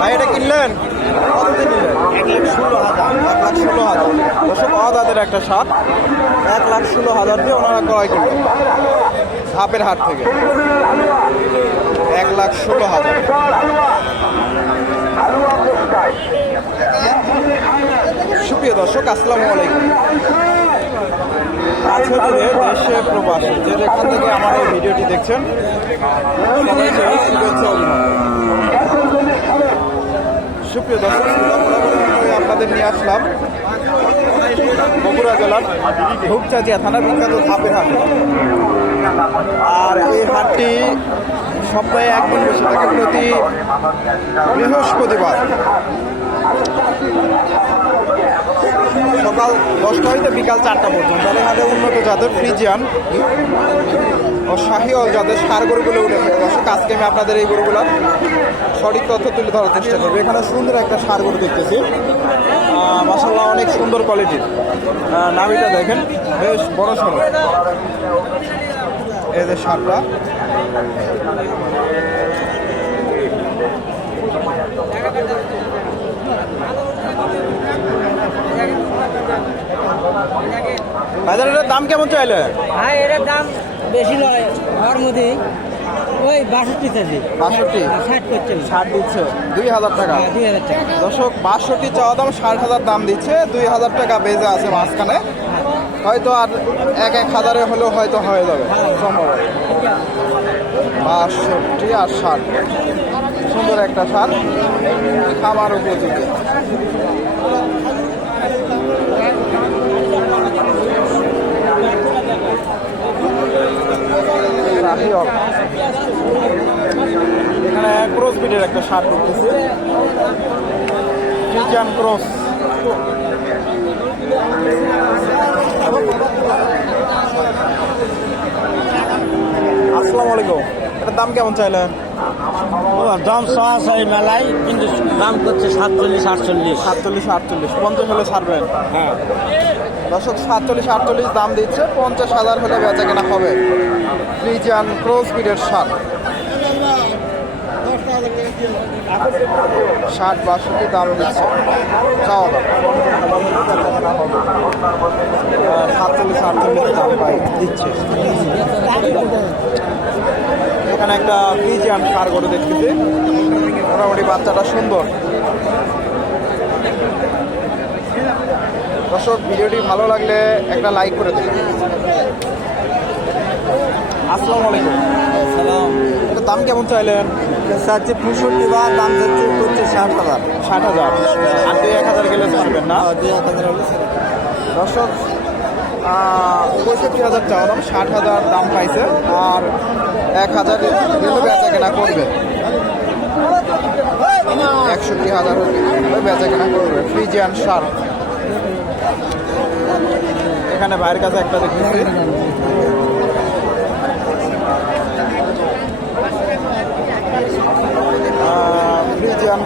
ভাই, এটা কিনলেন? ষোলো হাজার এক লাখ ষোলো হাজার। দর্শক অদাদের একটা সাপ। এক লাখ ষোলো হাজার দিয়ে ওনারা ক্রয় করলেন। ধাপের হাট থেকে। এক লাখ ষোলো হাজার। সুপ্রিয় দর্শক, আসসালামু আলাইকুম। কাছে দূরে দেশে প্রবাসে, যে যেখান থেকে আমার এই ভিডিওটি দেখছেন সবাইকে শুভেচ্ছা অভিনন্দন সুপ্রিয় দর্শক, আপনাদের নিয়ে আসলাম বগুড়া জেলার ধূপচাচিয়া থানা বিখ্যাত ধাপের হাট। আর এই হাটটি সপ্তাহে একদিন বসে থাকে প্রতি বৃহস্পতিবার। সকাল দশটা হইতে বিকাল চারটা পর্যন্ত। হাতে উন্নত জাতের ফ্রিজিয়ান ও শাহিওয়াল জাতের সার গরুগুলো উঠে থাকে। দর্শক, আজকে আমি আপনাদের এই গরুগুলোর সঠিক তথ্য তুলে ধরার চেষ্টা করব। এখানে সুন্দর একটা সার গরু দেখতেছি। মাসাল্লাহ অনেক সুন্দর কোয়ালিটির নাভিটা দেখেন, বেশ বড় সড়ো। এই যে সারটা। বাজারের দাম কেমন চাইলে? হ্যাঁ এটার দাম বেশি নয় ঘর মধ্যে ওই বাষট্টি চাষি বাষট্টি? ষাট করছে। ষাট দিচ্ছে। দুই হাজার টাকা? হ্যাঁ, দুই হাজার টাকা। দর্শক বাষট্টি চাওয়া দাম ষাট হাজার দাম দিচ্ছে। দুই হাজার টাকা বেজে আছে মাঝখানে। হয়তো আর এক এক হাজারে হলেও হয়তো হয়ে যাবে। সম্ভব বাষট্টি আর ষাট। সুন্দর একটা সার খাবার উপযোগী রাহিয়ল। এখানে ক্রস একটা সার দেখতেছি ফ্রিজিয়ান ক্রস আসসালামু আলাইকুম। এটার দাম কেমন চাইলেন? দাম চাওয়া চাই মেলায় কিন্তু দাম করছে সাতচল্লিশ আটচল্লিশ। সাতচল্লিশ আটচল্লিশ। পঞ্চাশ হলে ছাড়বেন? হ্যাঁ। দর্শক সাতচল্লিশ আটচল্লিশ দাম দিচ্ছে পঞ্চাশ হাজার হলে বেচা কেনা হবে ফ্রিজিয়ান ক্রস বিটের সার ষাট বাষট্টি দাম দিচ্ছে। চাওয়া দাম। সাতচল্লিশ আটচল্লিশ দাম পাই দিচ্ছে। এখানে একটা ফ্রিজিয়ান সার গরু দেখতেছি। মোটামুটি বাচ্চাটা সুন্দর। দর্শক ভিডিওটি ভালো লাগলে একটা লাইক করে দেবেন। আসসালামু আলাইকুম। সালাম দাম কেমন চাইলেন? চাচ্ছে পঁয়ষট্টি বা দাম যাচ্ছে করছে ষাট হাজার। ষাট হাজার? আর দুই এক হাজার গেলে ছাড়বেন না? দুই হাজার হলে দর্শক পঁয়ষট্টি হাজার চাওয়া দাম ষাট হাজার দাম পাইছে আর এক হাজার গেলে বেচা কেনা করবে। একষট্টি হাজার বেচা কেনা করবে ফ্রিজিয়ান সার এখানে ভাইয়ের কাছে একটা দেখতেছি।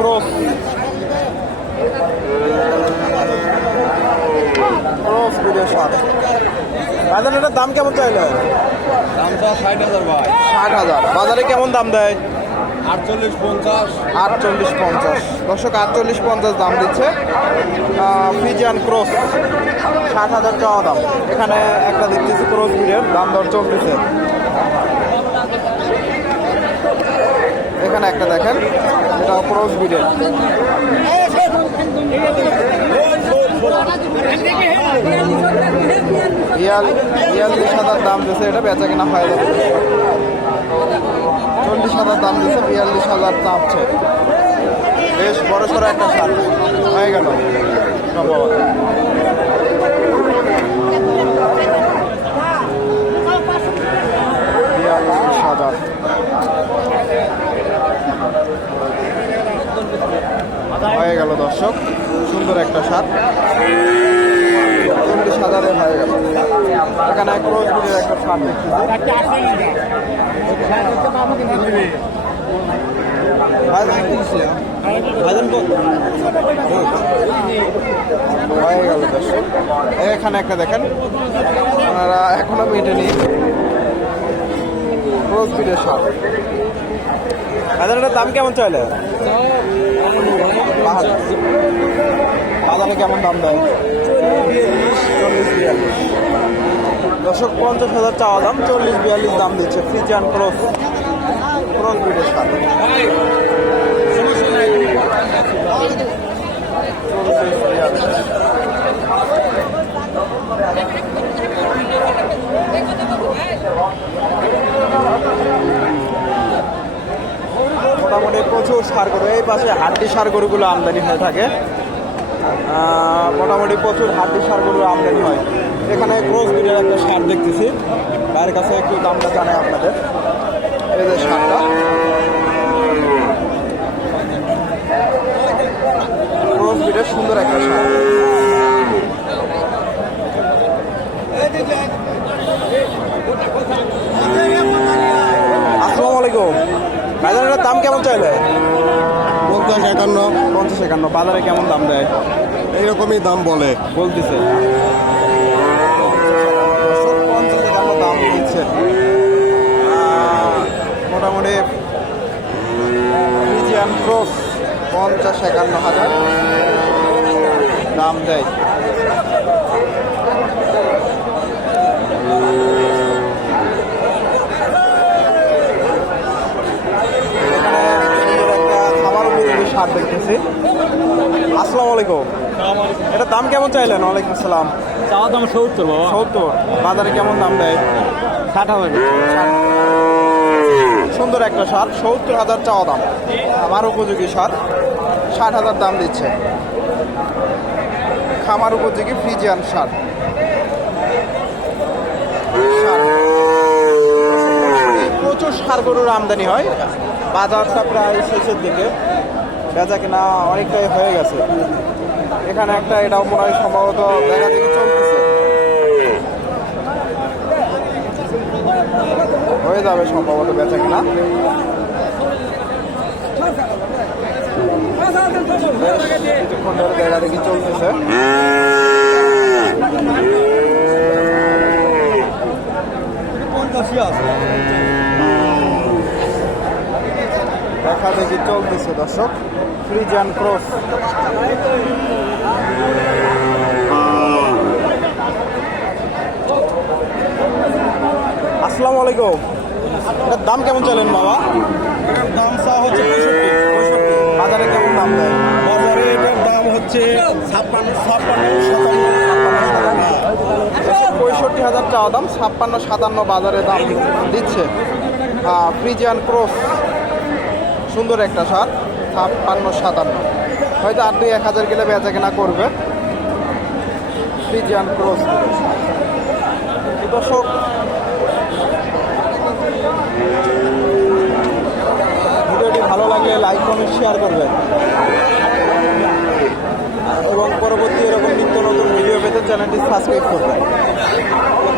ফ্রিজিয়ান ক্রস ভিডিও সার বাজারে এটার দাম কেমন চাইলে? দামটা ষাট হাজার ভাই। ষাট হাজার। বাজারে কেমন দাম দেয়? আটচল্লিশ পঞ্চাশ। আটচল্লিশ পঞ্চাশ। দর্শক আটচল্লিশ পঞ্চাশ দাম দিচ্ছে। ফিজিয়ান ক্রস ষাট হাজার চাওয়া দাম। এখানে একটা দেখতেছি ক্রস ভিডিওর দাম দর চলতেছে। এখানে একটা দেখেন, এটা ক্রস ভিডিও ইয়াল বিয়াল্লিশ হাজার দাম দিচ্ছে এটা বেচা কেনা হয়ে চল্লিশ হাজার দাম দিচ্ছে বিয়াল্লিশ হাজার চাপছে বেশ বড় সড়ো একটা সার হয়ে গেল। সম্ভবত বিয়াল্লিশ হাজার হয়ে গেল দর্শক সুন্দর একটা সার চল্লিশ হাজারে হয়ে গেল এখানে ক্রোজ বিলের একটা সার দেখতেছি ভাজন হয়ে গেল এখানে একটা দেখেন। ওনারা এখনও মেটেনি সার বাজারের দাম কেমন চলে বাজারে। কেমন দাম দেয়? চল্লিশ, বিয়াল্লিশ। দশক পঞ্চাশ হাজার চাওয়া দাম, চল্লিশ বিয়াল্লিশ দাম দিচ্ছে ফ্রিজিয়ান ক্রস ক্রস বিটের সাথে মোটামুটি প্রচুর সার গরু, এই পাশে হাড্ডি সার গরুগুলো আমদানি হয়ে থাকে। মোটামুটি প্রচুর হাড্ডি সার গরু আমদানি হয়। এখানে ক্রস বিটের একটা সার দেখতেছি। বাইরের কাছে একটু দামটা জানাই আপনাদের? এই যে সারটা ক্রস বিটের সুন্দর একটা আসসালামু আলাইকুম। বাজারের দাম কেমন চাইলে? পঞ্চাশ একান্ন। পঞ্চাশ একান্ন। বাজারে কেমন দাম দেয়? এইরকমই দাম বলে। বলতেছে। আহ, মোটামুটি ফ্রিজিয়ান ক্রস পঞ্চাশ একান্ন হাজার। দাম দেয়। এটা দাম কেমন চাইলেন? ওয়ালাইকুম আসসালাম। চাওয়া দাম সত্তর বাবা। সত্তর? বাজারে কেমন দাম দেয়? ষাট হাজার। সুন্দর একটা সার সত্তর হাজার চাওয়া দাম। আমার উপযোগী সার ষাট হাজার দাম দিচ্ছে। খামার উপযোগী ফ্রিজিয়ান সার। প্রচুর সার গরুর আমদানি হয়। বাজারটা প্রায় শেষের দিকে। বেচা কেনা অনেকটাই হয়ে গেছে। এখানে একটা এটাও মনে হয় সম্ভবত দেখা হয়ে যাবে সম্ভবত বেচা কিনা দেখা দেখি চলতেছে। দেখা দেখি চলতেছে দর্শক। ফ্রিজিয়ান ক্রস আসসালামু আলাইকুম। এটার দাম কেমন চলেন বাবা দাম চা হচ্ছে বাজারে কেমন দাম দেয়? বাজারে এটার দাম হচ্ছে ছাপ্পান্ন ছাপ্পান্ন সাতান্ন পঁয়ষট্টি হাজার চাওয়া দাম ছাপ্পান্ন সাতান্ন বাজারে দাম দিচ্ছে। ফ্রিজিয়ান ক্রস সুন্দর একটা সার। ছাপ্পান্ন, সাতান্ন। হয়তো আর দুই এক হাজার গেলে বেচা কেনা করবে। ফ্রিজিয়ান ক্রস দর্শক, ভিডিওটি ভালো লাগলে লাইক কমেন্ট শেয়ার করবেন। এবং পরবর্তী এরকম নিত্য নতুন ভিডিও পেতে চ্যানেলটি সাবস্ক্রাইব করবেন।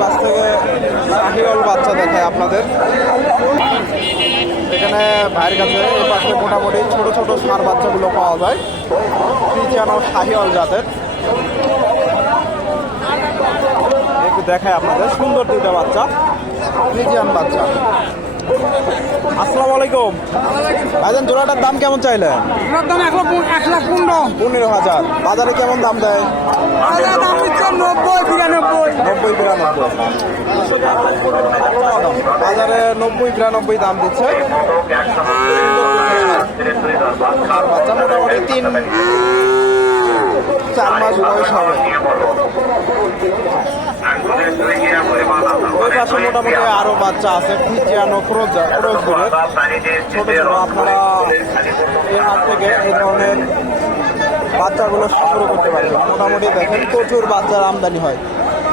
পাশ থেকে শাহিওয়াল বাচ্চা দেখায় আপনাদের। এখানে ভাইয়ের কাছে এই পাশে মোটামুটি ছোট ছোট সার বাচ্চাগুলো পাওয়া যায়। ও শাহিওয়াল জাতের। একটু দেখায় আপনাদের, সুন্দর দুটা বাচ্চা, ফ্রিজিয়ান বাচ্চা। আসসালামু আলাইকুম। ভাইজান জোড়াটার দাম কেমন চাইলেন? এটার দাম এক লাখ এক লাখ পনেরো। পনেরো হাজার। বাজারে কেমন দাম দেয়? বাজার দাম হচ্ছে নব্বই বিরানব্বই নব্বই বিরানব্বই বাজারে নব্বই বিরানব্বই দাম দিচ্ছে। বাচ্চা মোটামুটি তিন চার মাস বয়স হবে। ওই পাশে মোটামুটি আরও বাচ্চা আছে ফিজিয়ানো ক্রোজ ক্রোজ দূরে ছোট ছোট আপনারা এই হাট থেকে এই ধরনের বাচ্চাগুলো সংগ্রহ করতে পারবেন। মোটামুটি দেখেন প্রচুর বাচ্চার আমদানি হয়।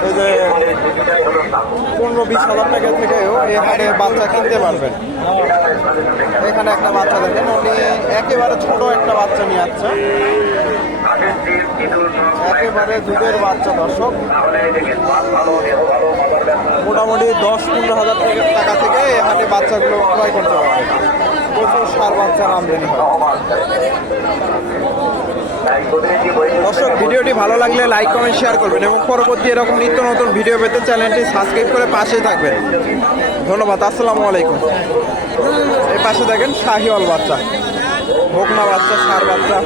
এই যে পনেরো বিশ হাজার টাকা থেকেও এই হাটে বাচ্চা কিনতে পারবেন। এখানে একটা বাচ্চা দেখেন, উনি একেবারে ছোট একটা বাচ্চা নিয়ে আসছে। একেবারে দুধের বাচ্চা, দর্শক। মোটামুটি দশ পনেরো হাজার টাকা থেকে এই হাটে বাচ্চাগুলো ক্রয় করতে পারবেন প্রচুর সার বাচ্চার আমদানি হয়। দর্শক, ভিডিওটি ভালো লাগলে লাইক কমেন্ট শেয়ার করবেন এবং পরবর্তী এরকম নিত্য নতুন ভিডিও পেতে চ্যানেলটি সাবস্ক্রাইব করে পাশে থাকবেন। ধন্যবাদ, আসসালামু আলাইকুম। এই পাশে দেখেন শাহিওয়াল বাচ্চা ভোগনা বাচ্চা, সার বাচ্চা।